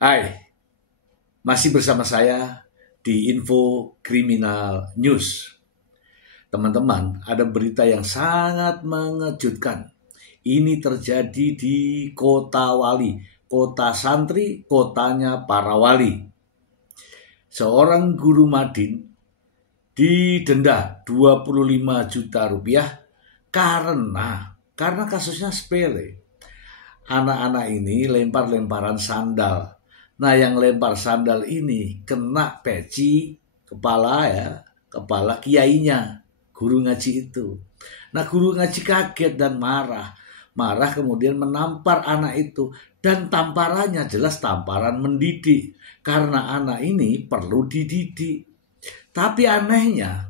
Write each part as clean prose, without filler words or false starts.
Hai, masih bersama saya di Info Kriminal News. Teman-teman, ada berita yang sangat mengejutkan. Ini terjadi di Kota Wali, kota santri, kotanya para wali. Seorang guru madin didenda 25 juta rupiah karena kasusnya sepele. Anak-anak ini lempar-lemparan sandal. Nah, yang lempar sandal ini kena peci kepala kiainya, guru ngaji itu. Nah, guru ngaji kaget dan marah kemudian menampar anak itu, dan tamparannya jelas tamparan mendidik karena anak ini perlu dididik. Tapi anehnya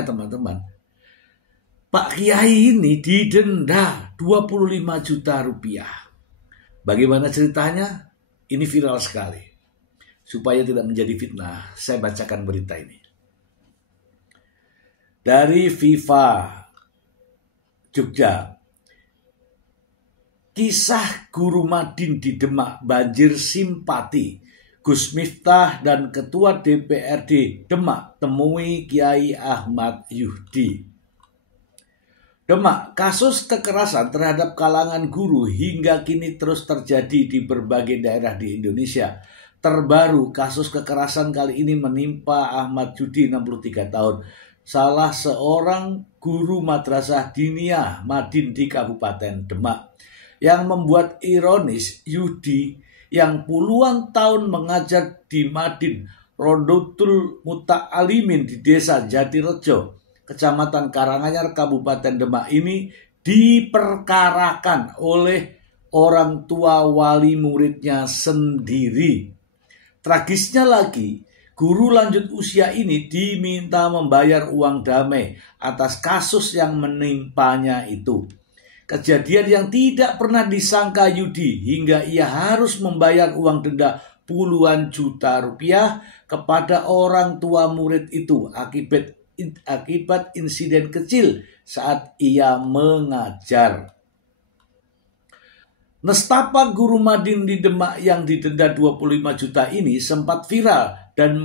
teman-teman, Pak Kiai ini didenda 25 juta rupiah. Bagaimana ceritanya? Ini viral sekali. Supaya tidak menjadi fitnah, saya bacakan berita ini. Dari Viva Jogja. Kisah guru madin di Demak banjir simpati. Gus Miftah dan Ketua DPRD Demak temui Kiai Ahmad Yudi. Demak, kasus kekerasan terhadap kalangan guru hingga kini terus terjadi di berbagai daerah di Indonesia. Terbaru, kasus kekerasan kali ini menimpa Ahmad Yudi, 63 tahun, salah seorang guru madrasah diniyah Madin di Kabupaten Demak. Yang membuat ironis, Yudi yang puluhan tahun mengajar di Madin Rodotul Muta'alimin di desa Jatirejo, Kecamatan Karanganyar, Kabupaten Demak ini diperkarakan oleh orang tua wali muridnya sendiri. Tragisnya lagi, guru lanjut usia ini diminta membayar uang damai atas kasus yang menimpanya itu. Kejadian yang tidak pernah disangka Yudi hingga ia harus membayar uang denda puluhan juta rupiah kepada orang tua murid itu akibat insiden kecil saat ia mengajar. Nestapa guru madin di Demak yang didenda 25 juta ini sempat viral dan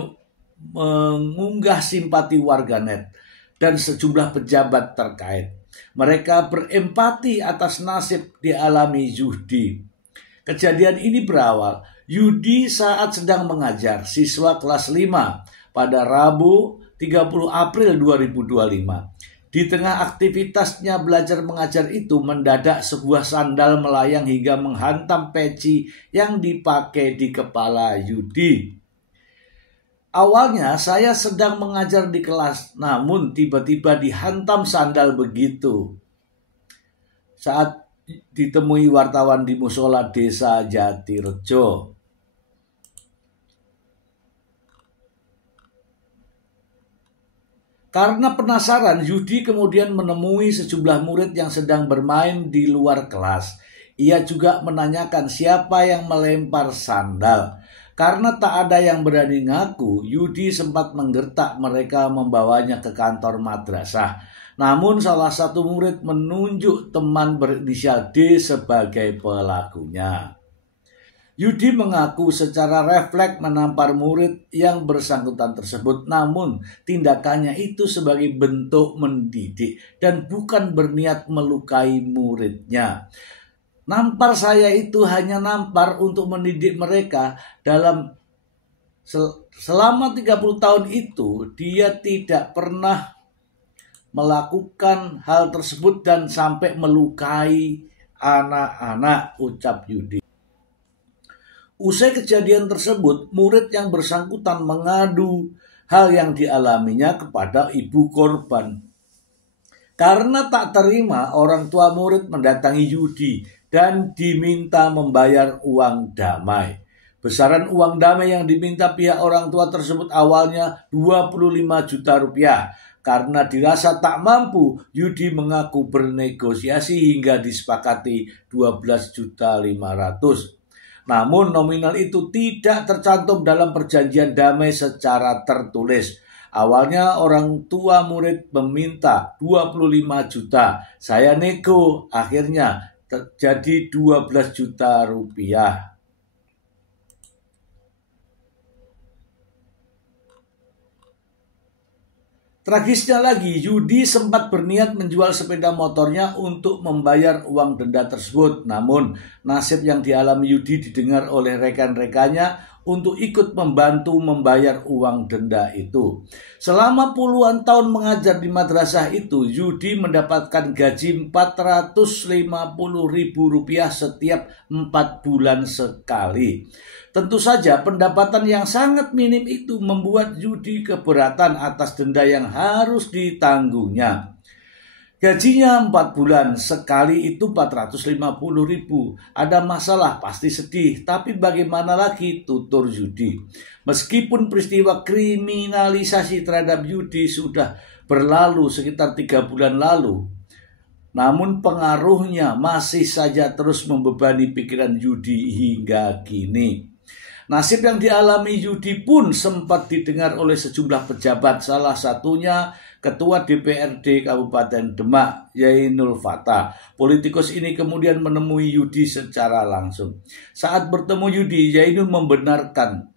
mengunggah simpati warganet dan sejumlah pejabat terkait. Mereka berempati atas nasib dialami Yudi. Kejadian ini berawal Yudi saat sedang mengajar siswa kelas 5 pada Rabu 30 April 2025. Di tengah aktivitasnya belajar mengajar itu, mendadak sebuah sandal melayang hingga menghantam peci yang dipakai di kepala Yudi. Awalnya saya sedang mengajar di kelas, namun tiba-tiba dihantam sandal begitu. Saat ditemui wartawan di musola desa Jatirejo. Karena penasaran, Yudi kemudian menemui sejumlah murid yang sedang bermain di luar kelas. Ia juga menanyakan siapa yang melempar sandal. Karena tak ada yang berani ngaku, Yudi sempat menggertak mereka membawanya ke kantor madrasah. Namun salah satu murid menunjuk teman berinisial D sebagai pelakunya. Yudi mengaku secara refleks menampar murid yang bersangkutan tersebut, namun tindakannya itu sebagai bentuk mendidik dan bukan berniat melukai muridnya. Nampar saya itu hanya nampar untuk mendidik mereka. Selama 30 tahun itu dia tidak pernah melakukan hal tersebut dan sampai melukai anak-anak, ucap Yudi. Usai kejadian tersebut, murid yang bersangkutan mengadu hal yang dialaminya kepada ibu korban. Karena tak terima, orang tua murid mendatangi Yudi dan diminta membayar uang damai. Besaran uang damai yang diminta pihak orang tua tersebut awalnya 25 juta rupiah. Karena dirasa tak mampu, Yudi mengaku bernegosiasi hingga disepakati 12.500.000. Namun nominal itu tidak tercantum dalam perjanjian damai secara tertulis. Awalnya orang tua murid meminta 25 juta. Saya nego, akhirnya terjadi 12 juta rupiah. Tragisnya lagi, Yudi sempat berniat menjual sepeda motornya untuk membayar uang denda tersebut. Namun, nasib yang dialami Yudi didengar oleh rekan-rekannya untuk ikut membantu membayar uang denda itu. Selama puluhan tahun mengajar di madrasah itu, Yudi mendapatkan gaji Rp450.000 setiap 4 bulan sekali. Tentu saja pendapatan yang sangat minim itu membuat Yudi keberatan atas denda yang harus ditanggungnya. Gajinya 4 bulan, sekali itu 450.000. Ada masalah, pasti sedih, tapi bagaimana lagi, tutur Yudi. Meskipun peristiwa kriminalisasi terhadap Yudi sudah berlalu sekitar 3 bulan lalu, namun pengaruhnya masih saja terus membebani pikiran Yudi hingga kini. Nasib yang dialami Yudi pun sempat didengar oleh sejumlah pejabat, salah satunya Ketua DPRD Kabupaten Demak, Yainul Fatah. Politikus ini kemudian menemui Yudi secara langsung. Saat bertemu Yudi, Yainul memberikan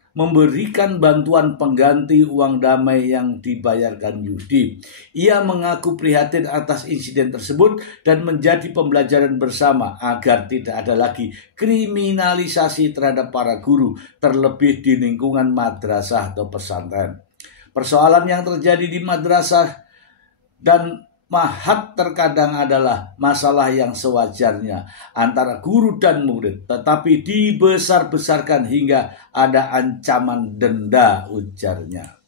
bantuan pengganti uang damai yang dibayarkan Yudi. Ia mengaku prihatin atas insiden tersebut dan menjadi pembelajaran bersama agar tidak ada lagi kriminalisasi terhadap para guru, terlebih di lingkungan madrasah atau pesantren. Persoalan yang terjadi di madrasah dan mahat terkadang adalah masalah yang sewajarnya antara guru dan murid, tetapi dibesar-besarkan hingga ada ancaman denda, ujarnya.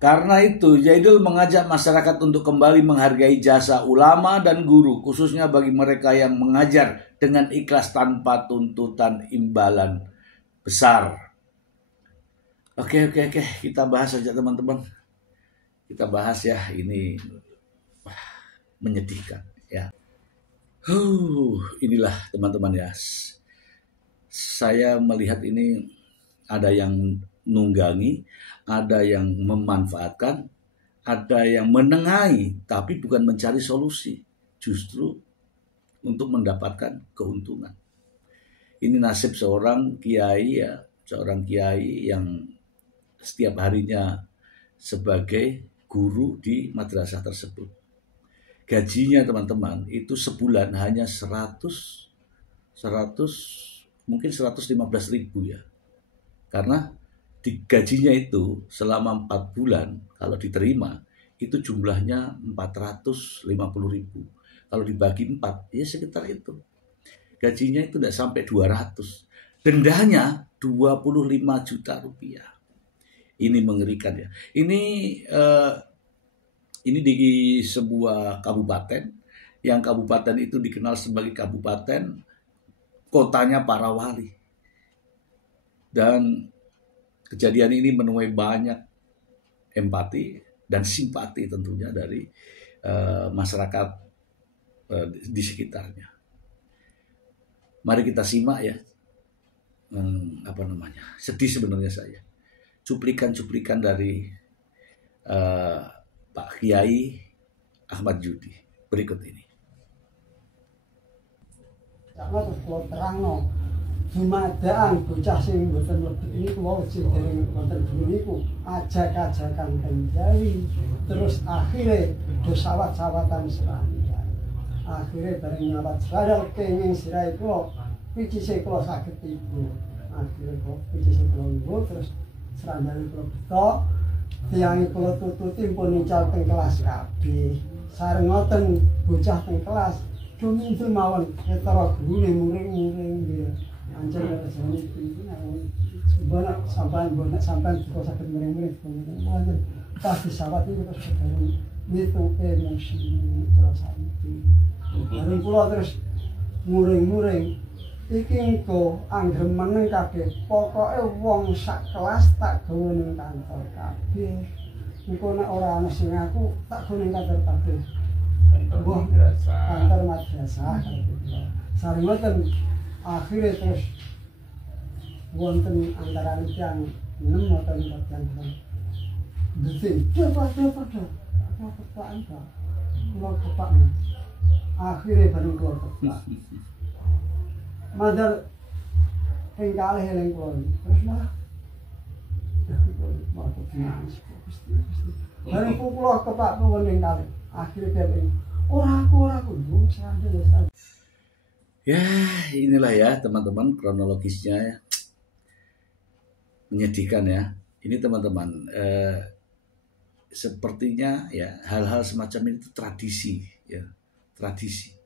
Karena itu, Yainul mengajak masyarakat untuk kembali menghargai jasa ulama dan guru, khususnya bagi mereka yang mengajar dengan ikhlas tanpa tuntutan imbalan besar. Oke, kita bahas saja teman-teman. Kita bahas ya, ini menyedihkan ya. Inilah teman-teman ya. Saya melihat ini ada yang nunggangi, ada yang memanfaatkan, ada yang menengahi, tapi bukan mencari solusi, justru untuk mendapatkan keuntungan. Ini nasib seorang kiai ya, seorang kiai yang setiap harinya sebagai guru di madrasah tersebut. Gajinya teman-teman itu sebulan hanya 115.000 ya. Karena gajinya itu selama 4 bulan kalau diterima itu jumlahnya 450.000. Kalau dibagi 4 ya sekitar itu. Gajinya itu tidak sampai 200. Dendanya 25 juta rupiah. Ini mengerikan ya. Ini di sebuah kabupaten, yang kabupaten itu dikenal sebagai kabupaten kotanya para wali. Dan kejadian ini menuai banyak empati dan simpati tentunya dari masyarakat di sekitarnya. Mari kita simak ya, sedih sebenarnya saya. Cuplikan-cuplikan dari Pak Kiai Ahmad Yudi berikut ini. Sama terus kalau terangno dumadaan bocah sing mboten mlebu niku wau sing dereng wonten dulu niku ajak-ajakan kenjari, terus akhirnya do sawat-sawatan serangga. Akhirnya bareng nyawat sadar kenging sirai kula picise kula saged ibu. Akhirnya kok picise kula ibu terus serandane kula beto tiyang kula tututi pun nical teng kelas kabeh. Sareng ngoten bocah teng kelas Cuma mawon ketara gurune muring-muring nggih. Ancen rasane iki bonak sampean kok saged muring-muring wonten pas disawat iki terus sedherek nitu emosi terus iki. Bareng kula terus muring-muring iki engko anggem meneng kabeh. Pokoke wong sak kelas tak gawe ning kantor kabeh. Engko nek ora ana sing aku tak gawe ning kantor kabeh. Kantor madrasah. Sareng ngoten akhire terus wonten antarané tiyang 6 atau 4 yang bersih. Coba. Apa kepakan, Pak? Kula kepak. Akhire bareng kula kepak. Madal ing kalih eling kula. Terus malah waktu nangis Gusti. Bareng kula kepak nuwun kali. Akhire dheweke ora aku yo sadar. Ya, inilah ya teman-teman kronologisnya ya. Menyedihkan ya. Ini teman-teman sepertinya ya hal-hal semacam itu tradisi ya, tradisi.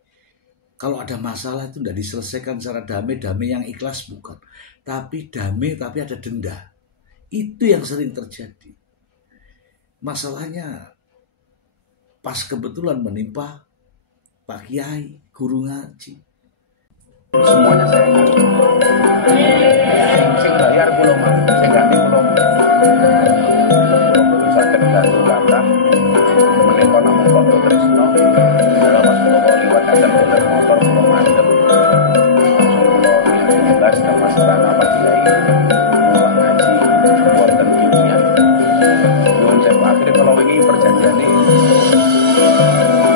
Kalau ada masalah itu tidak diselesaikan secara damai yang ikhlas bukan. Tapi damai tapi ada denda. Itu yang sering terjadi. Masalahnya pas kebetulan menimpa Pak Kiai, guru ngaji. Semuanya saya sing bayar kula mah, sing ganti kula bisa ganti kata menika namung foto tresno kalau pas kula liwat ada motor kula mandek jelas dan masalah Pak Kiai kula ngaji wonten dunia nyuwun sewu akhire kalau wingi perjanjiane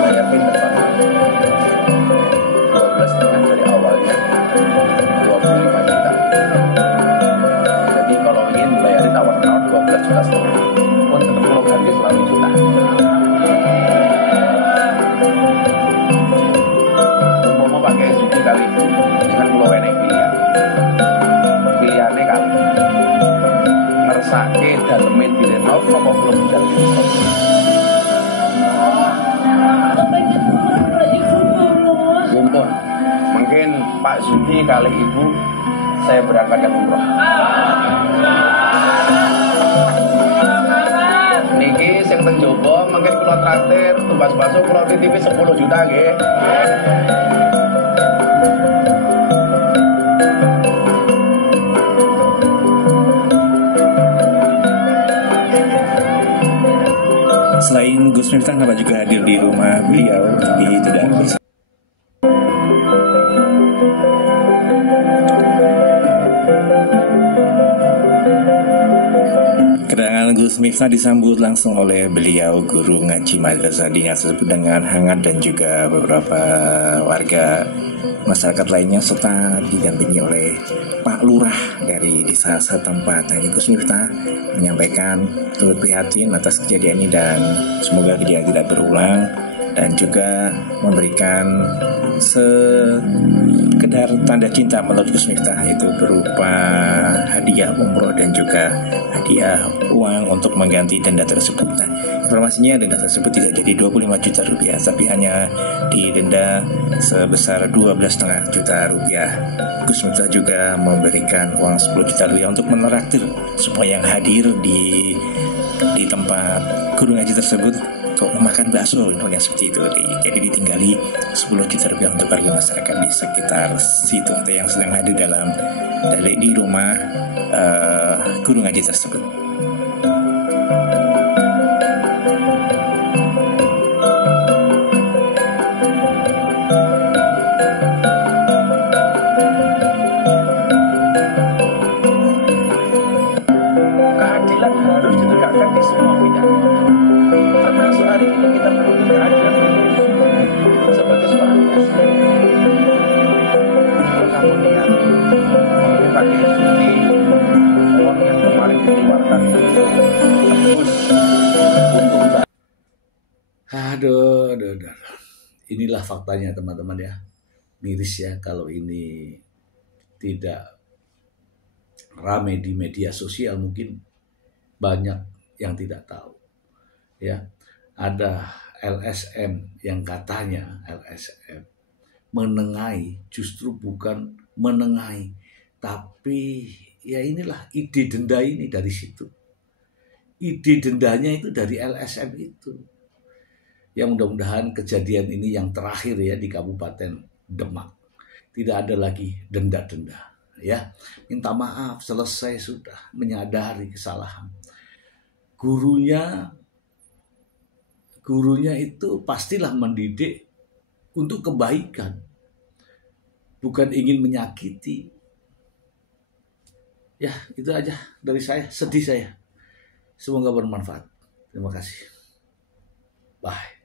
bayar pinter Pak 12,5 dari awalnya 25 juta. Jadi kalau ingin bayar tawar-tawar 12 juta setengah pun tetap pulau ganti selalu juta. Umpama pakai SUV kali dengan pulau enek pilihannya kali ngersake dalemin direnov apa belum jalan direnov. Sumpun, mungkin Pak Zuki kali Ibu saya berangkatkan umroh. Niki sing teng Jowo mungkin kula traktir tumbas bakso kula titipi 10 juta nggih. Selain Gus Miftah, kenapa juga hadir di rumah beliau tapi tidak bersama? Kedatangan Gus Miftah disambut langsung oleh beliau guru ngaji Madrasah Dinia tersebut dengan hangat dan juga beberapa warga masyarakat lainnya serta didampingi oleh Pak Lurah dari desa setempat. Nah, ini Gus Miftah menyampaikan turut prihatin atas kejadian ini dan semoga kejadian tidak berulang dan juga memberikan sekedar tanda cinta menurut Gus Miftah itu berupa hadiah umroh dan juga hadiah uang untuk mengganti denda tersebut. Nah, informasinya denda tersebut tidak jadi 25 juta rupiah tapi hanya didenda sebesar 12,5 juta rupiah. Gus Miftah juga memberikan uang 10 juta rupiah untuk meneraktir semua yang hadir di tempat guru ngaji tersebut untuk makan bakso yang seperti itu. Jadi ditinggali 10 juta rupiah untuk warga masyarakat di sekitar situ yang sedang hadir di rumah guru ngaji tersebut. Keadilan harus ditegakkan di semua bidang. Termasuk hari ini kita menuntut keadilan sebagai seorang muslim. Kalau kamu lihat pakai cuti uang yang kemarin dikeluarkan tembus untuk Aduh. Inilah faktanya teman-teman ya. Miris ya kalau ini tidak ramai di media sosial, mungkin banyak yang tidak tahu. Ya, ada LSM yang katanya LSM menengahi, justru bukan menengahi, tapi ya inilah ide denda ini dari situ. Ide dendanya itu dari LSM itu. Ya mudah-mudahan kejadian ini yang terakhir ya di Kabupaten Demak. Tidak ada lagi denda-denda. Ya, minta maaf, selesai sudah, menyadari kesalahan. Gurunya itu pastilah mendidik untuk kebaikan, bukan ingin menyakiti. Ya, itu aja dari saya, sedih saya. Semoga bermanfaat. Terima kasih. Bye.